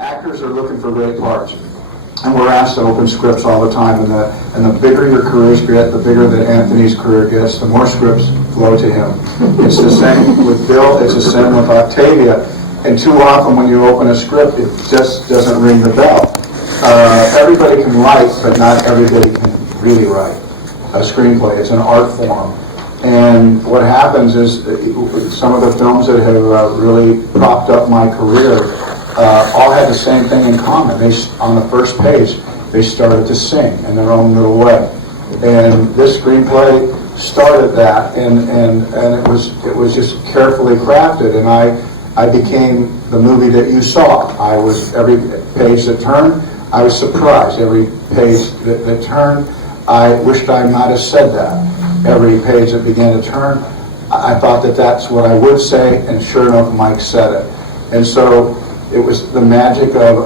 Actors are looking for great parts, and we're asked to open scripts all the time. And the bigger your careers get, the bigger that Anthony's career gets, the more scripts flow to him. It's the same with Bill. It's the same with Octavia. And too often, when you open a script, it just doesn't ring the bell. Everybody can write, but not everybody can really write a screenplay. It's an art form. And what happens is some of the films that have really propped up my career all had the same thing in common. On the first page, they started to sing in their own little way. And this screenplay started that, and it was just carefully crafted. And I became the movie that you saw. Every page that turned, I was surprised. Every page that turned, I wished I might have said that. Every page that began to turn, I thought that that's what I would say, and sure enough, Mike said it. And so it was the magic of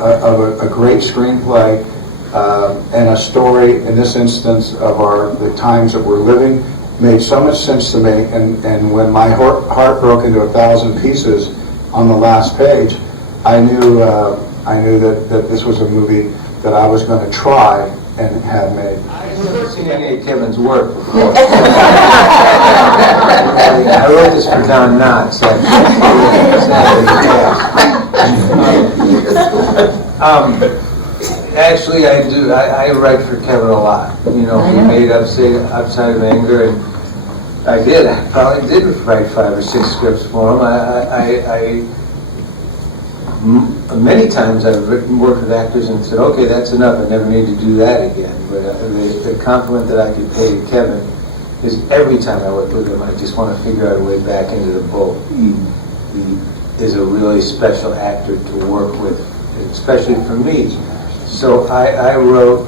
a great screenplay and a story, in this instance, of the times that we're living, made so much sense to me. And when my heart broke into 1,000 pieces on the last page, I knew that this was a movie that I was going to try and have made. I've never seen any of Kevin's work before. I wrote this for Don Knotts. Actually, I do. I write for Kevin a lot. You know, he made Outside of Anger, and I probably did write 5 or 6 scripts for him. Many times I've worked with actors and said, okay, that's enough, I never need to do that again. But the compliment that I could pay to Kevin is every time I work with him, I just want to figure out a way back into the boat. He is a really special actor to work with, especially for me. So I wrote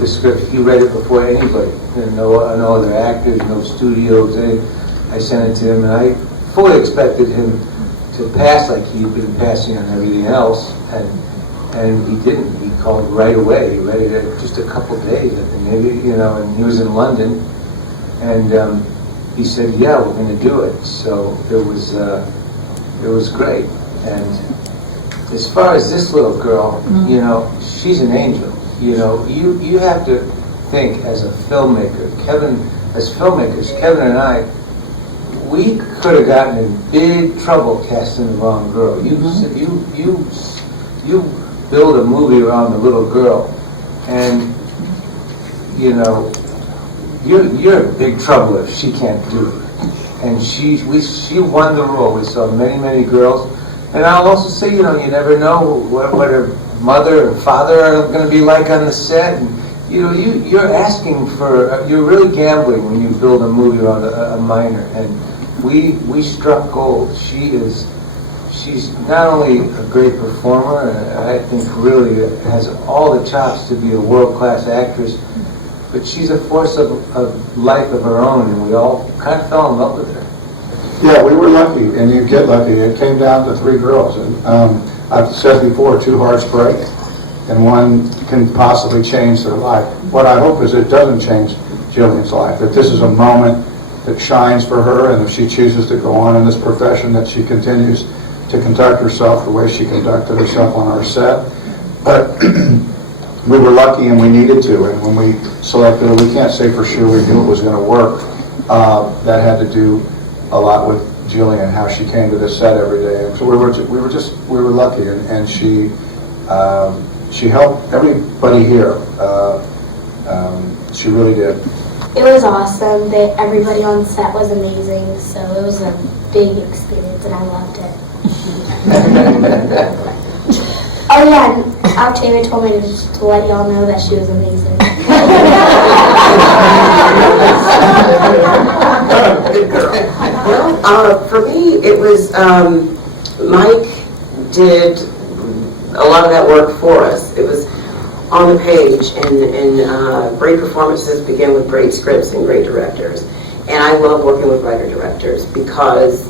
the script. He read it before anybody. There were no other actors, no studios. I sent it to him, and I fully expected him to pass like he'd been passing on everything else, and he didn't. He called right away. He read it in just a couple days, I think, maybe, and he was in London, and he said, yeah, we're going to do it. So it was great. And as far as this little girl, she's an angel. You have to think as a filmmaker, Kevin and I, we could have gotten in big trouble casting the wrong girl. You build a movie around the little girl, and you're in big trouble if she can't do it. And she won the role. We saw many girls, and I'll also say, you never know what her mother and father are going to be like on the set, and you're asking for, you're really gambling when you build a movie around a minor. And we struck gold. She's not only a great performer, and I think really has all the chops to be a world-class actress, but she's a force of life of her own, and we all kind of fell in love with her. Yeah, we were lucky, and you get lucky. It came down to 3 girls, and I've said before, 2 hearts break, and one can possibly change their life. What I hope is it doesn't change Jillian's life, that this is a moment that shines for her, and if she chooses to go on in this profession, that she continues to conduct herself the way she conducted herself on our set. But we were lucky, and we needed to, and when we selected her, we can't say for sure we knew it was going to work. That had to do a lot with Jillian, how she came to the set every day. And so we were lucky, and she helped everybody here. She really did. It was awesome. Everybody on set was amazing, so it was a big experience, and I loved it. Oh yeah, and Octavia told me to let y'all know that she was amazing. Good girl. Well, for me, it was Mike did a lot of that work for us. It was on the page, and great performances begin with great scripts and great directors. And I love working with writer-directors because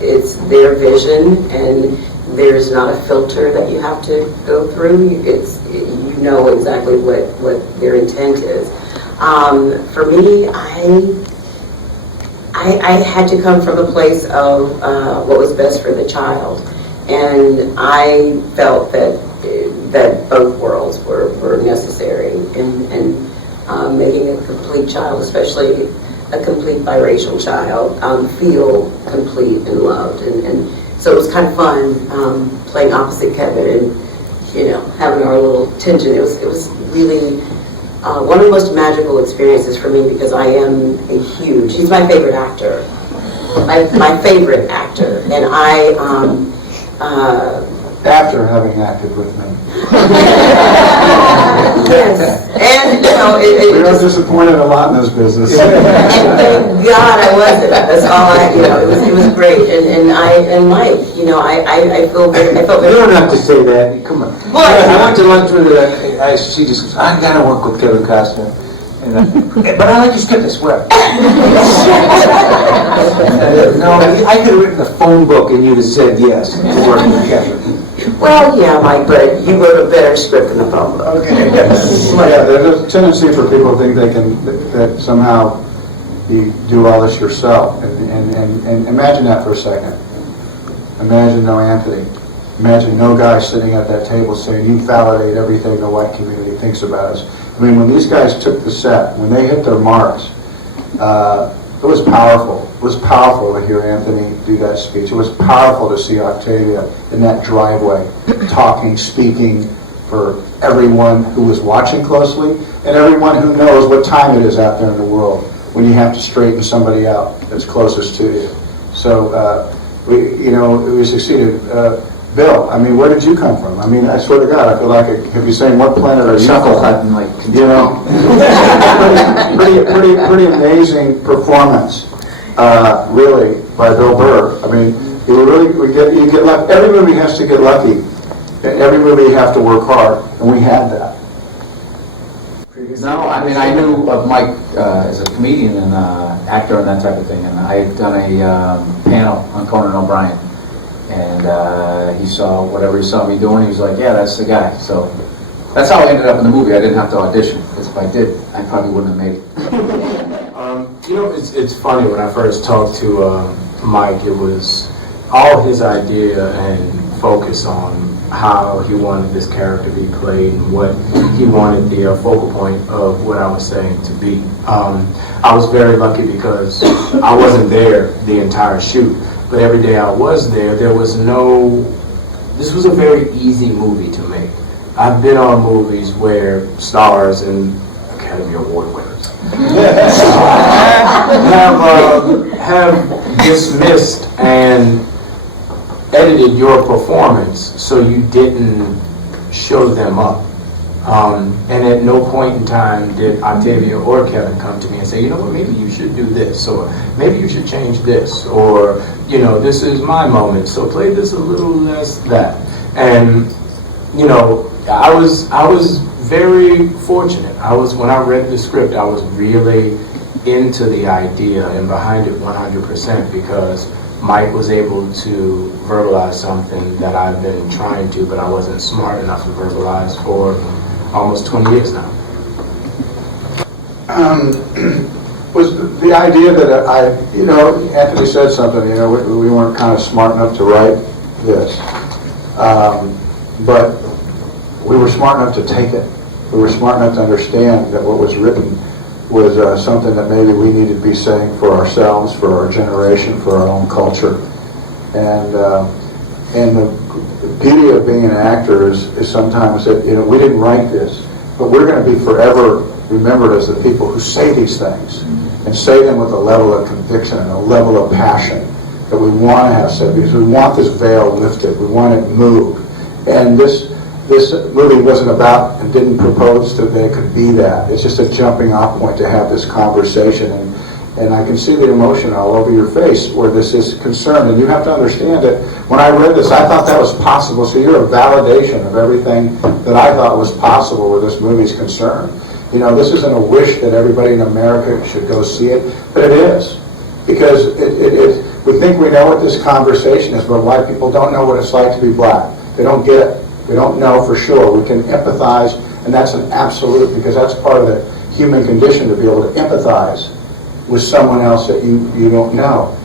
it's their vision, and there's not a filter that you have to go through. You know exactly what their intent is. For me, I had to come from a place of what was best for the child, and I felt that that both worlds were necessary in making a complete child, especially a complete biracial child, feel complete and loved. And so it was kind of fun playing opposite Kevin and, having our little tension. It was really one of the most magical experiences for me because I am he's my favorite actor. My favorite actor. And After having acted with me. Yes. And, we are disappointed a lot in this business. And thank God I wasn't. That's all it was great. And Mike, I felt very. You don't have to say that. Come on. What? I went to lunch with her. She just goes, I gotta work with Kevin Costner. But I like your script, I swear. No, I could have written a phone book and you'd have said yes to work with Kevin. Well, yeah, Mike, but you wrote a better script than the phone book. Okay. Yeah, there's a tendency for people to think they can that somehow you do all this yourself, and imagine that for a second. Imagine no Anthony. Imagine no guy sitting at that table saying you validate everything the white community thinks about us. I mean, when these guys took the set, when they hit their marks, it was powerful. It was powerful to hear Anthony do that speech. It was powerful to see Octavia in that driveway, talking, speaking for everyone who was watching closely and everyone who knows what time it is out there in the world when you have to straighten somebody out that's closest to you. So, we succeeded. Bill, I mean, where did you come from? I mean, I swear to God, I feel like if you're saying what planet are you Shuffle from? button, like, pretty amazing performance, really, by Bill Burr. I mean, you get lucky. Every movie has to get lucky. Every movie you have to work hard, and we had that. No, I mean, I knew of Mike as a comedian and actor and that type of thing, and I had done a panel on Conan O'Brien, and he saw whatever he saw me doing, he was like, yeah, that's the guy. So that's how I ended up in the movie. I didn't have to audition, because if I did, I probably wouldn't have made it. It's funny, when I first talked to Mike, it was all his idea and focus on how he wanted this character to be played and what he wanted the focal point of what I was saying to be. I was very lucky because I wasn't there the entire shoot, but every day I was there, this was a very easy movie to make. I've been on movies where stars and Academy Award winners have dismissed and edited your performance so you didn't show them up. And at no point in time did Octavia or Kevin come to me and say, you know what, maybe you should do this, or maybe you should change this, or, this is my moment, so play this a little less that. And, I was very fortunate. When I read the script, I was really into the idea and behind it 100% because Mike was able to verbalize something that I've been trying to, but I wasn't smart enough to verbalize for almost 20 years now. Was the idea that Anthony said something, we weren't kind of smart enough to write this, but we were smart enough to take it. We were smart enough to understand that what was written was something that maybe we needed to be saying for ourselves, for our generation, for our own culture. And the beauty of being an actor is sometimes that, we didn't write this, but we're going to be forever remembered as the people who say these things and say them with a level of conviction and a level of passion that we want to have said, because we want this veil lifted, we want it moved. And this movie wasn't about and didn't propose that it could be that. It's just a jumping off point to have this conversation, and I can see the emotion all over your face where this is concerned. And you have to understand that when I read this, I thought that was possible. So you're a validation of everything that I thought was possible where this movie's concerned. This isn't a wish that everybody in America should go see it, but it is. Because we think we know what this conversation is, but white people don't know what it's like to be black. They don't get it. We don't know for sure. We can empathize, and that's an absolute, because that's part of the human condition, to be able to empathize with someone else that you don't know.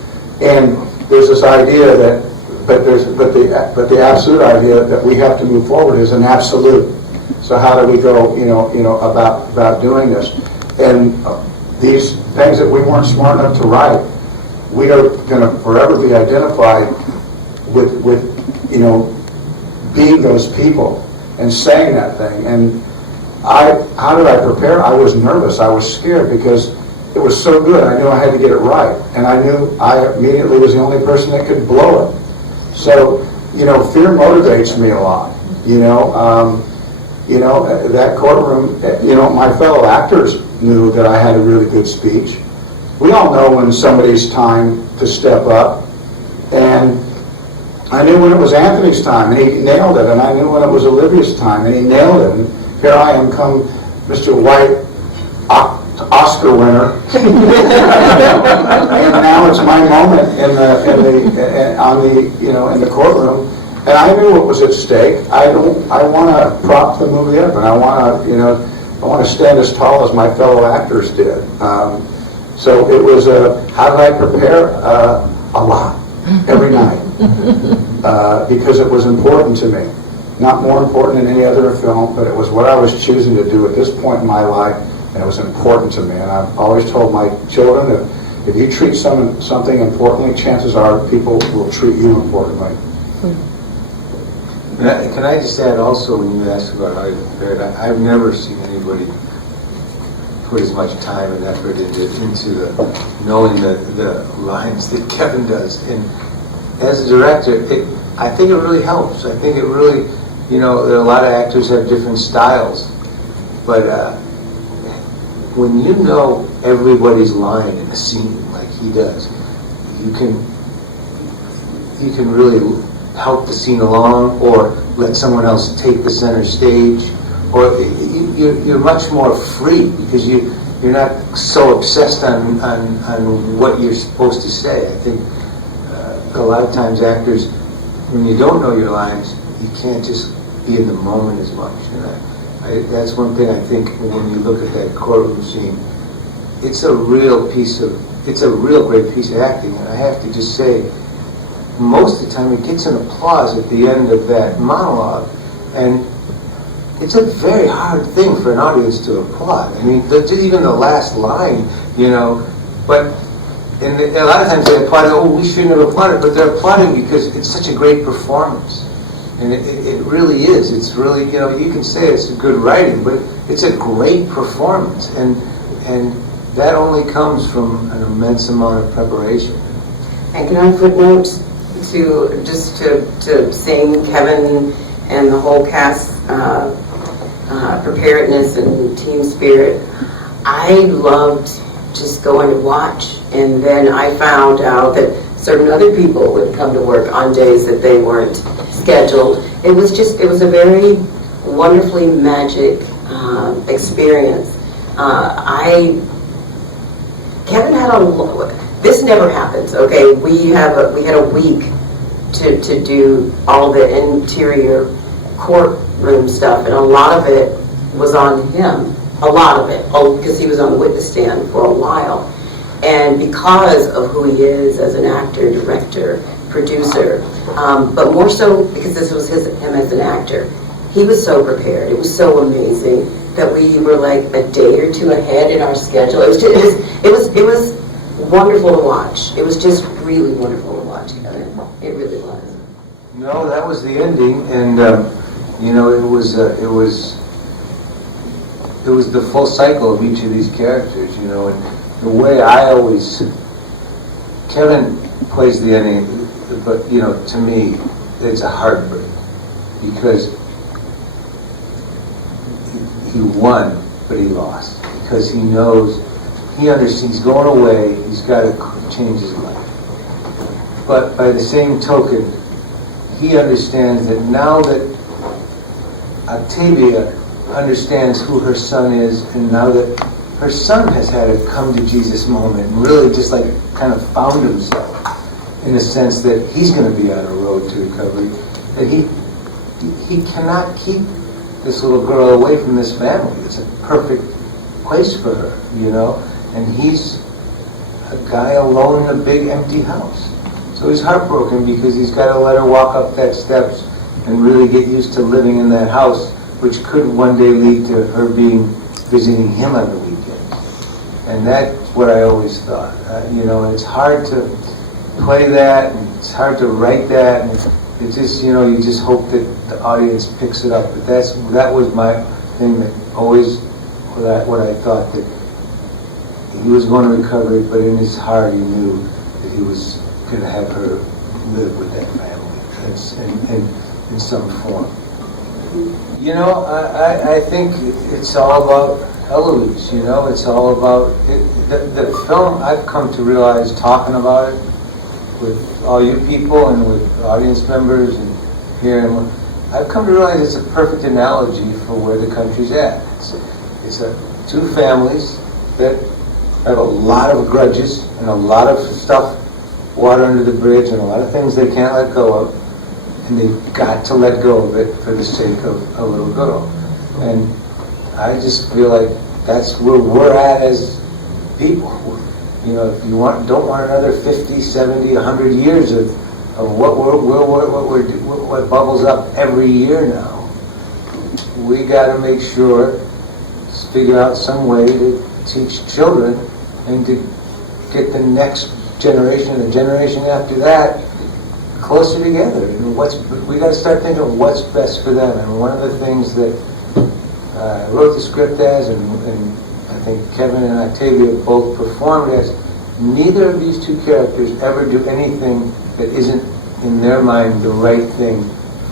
And there's this idea that but the absolute idea that we have to move forward is an absolute. So how do we go, about doing this? And these things that we weren't smart enough to write, we are going to forever be identified with being those people and saying that thing. And how did I prepare? I was nervous. I was scared because it was so good. I knew I had to get it right, and I knew I immediately was the only person that could blow it. So, fear motivates me a lot. That courtroom. My fellow actors knew that I had a really good speech. We all know when somebody's time to step up, and I knew when it was Anthony's time, and he nailed it, and I knew when it was Olivia's time, and he nailed it. And here I am, come Mr. White, Oscar winner, and now it's my moment in the courtroom, and I knew what was at stake. I want to prop the movie up, and I want to stand as tall as my fellow actors did. So it was how did I prepare? A lot, every night, because it was important to me. Not more important than any other film, but it was what I was choosing to do at this point in my life, and it was important to me. And I've always told my children that if you treat something importantly, chances are people will treat you importantly. Can I just add also, when you asked about how you prepared, I've never seen anybody put as much time and effort into knowing the lines that Kevin does. And as a director, I think it really helps. I think it really, there are a lot of actors have different styles, but when you know everybody's line in a scene like he does, you can really help the scene along, or let someone else take the center stage, or you're much more free because you're not so obsessed on what you're supposed to say. I think a lot of times actors, when you don't know your lines, you can't just be in the moment as much. And that's one thing I think when you look at that courtroom scene, it's a real great piece of acting. And I have to just say, most of the time it gets an applause at the end of that monologue, and it's a very hard thing for an audience to applaud. I mean, even the last line, but and a lot of times they applaud, we shouldn't have applauded, but they're applauding because it's such a great performance. And it really is. It's really, you can say it's a good writing, but it's a great performance. And that only comes from an immense amount of preparation. And can I footnote to seeing Kevin and the whole cast preparedness and team spirit. I loved just going to watch, and then I found out that certain other people would come to work on days that they weren't scheduled. It was a very wonderfully magic experience. Kevin had this never happens, okay? We had a week to do all the interior courtroom stuff, and a lot of it was on him. A lot of it, because he was on the witness stand for a while. And because of who he is as an actor, director, producer, but more so because this was him as an actor, he was so prepared. It was so amazing that we were like a day or two ahead in our schedule. It was wonderful to watch. It was just really wonderful to watch. It really was. No, that was the ending, and it was the full cycle of each of these characters, and the way Kevin plays the ending, but to me, it's a heartbreak because he won, but he lost because he understands he's going away. He's got to change his life, but by the same token, he understands that now that Octavia understands who her son is, and now that her son has had a come to Jesus moment and really just like kind of found himself in the sense that he's going to be on a road to recovery, that he cannot keep this little girl away from this family. It's a perfect place for her, and he's a guy alone in a big empty house. So So he's heartbroken because he's got to let her walk up that steps and really get used to living in that house, which could one day lead to her visiting him on the weekend. And that's what I always thought. And it's hard to play that, and it's hard to write that, and it's just, you just hope that the audience picks it up. But that was my thing that always, what I thought, that he was going to recover it, but in his heart he knew that he was going to have her live with that family in some form. I think it's all about Eloise, it's all about the film. I've come to realize, talking about it with all you people and with audience members and here, I've come to realize it's a perfect analogy for where the country's at. It's two families that have a lot of grudges and a lot of stuff, water under the bridge, and a lot of things they can't let go of, and they've got to let go of it for the sake of a little girl. And I just feel like that's where we're at as people. If you don't want another 50, 70, 100 years of what bubbles up every year now, we got to make sure, figure out some way to teach children and to get the next generation, the generation after that, closer together. We got to start thinking of what's best for them. And one of the things that I wrote the script as, and I think Kevin and Octavia both performed as, neither of these two characters ever do anything that isn't, in their mind, the right thing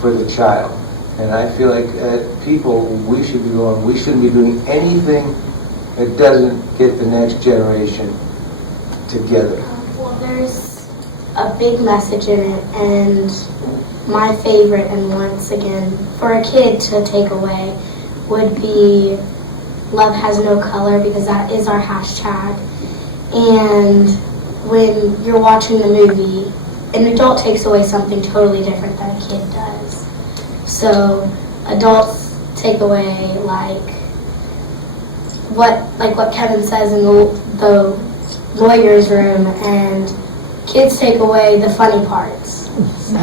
for the child. And I feel like people, we shouldn't be doing anything that doesn't get the next generation together. Well, there's a big message in it, and my favorite, and once again, for a kid to take away, would be love has no color, because that is our hashtag. And when you're watching the movie, an adult takes away something totally different than a kid does. So adults take away like what Kevin says in the lawyer's room, and kids take away the funny parts. So.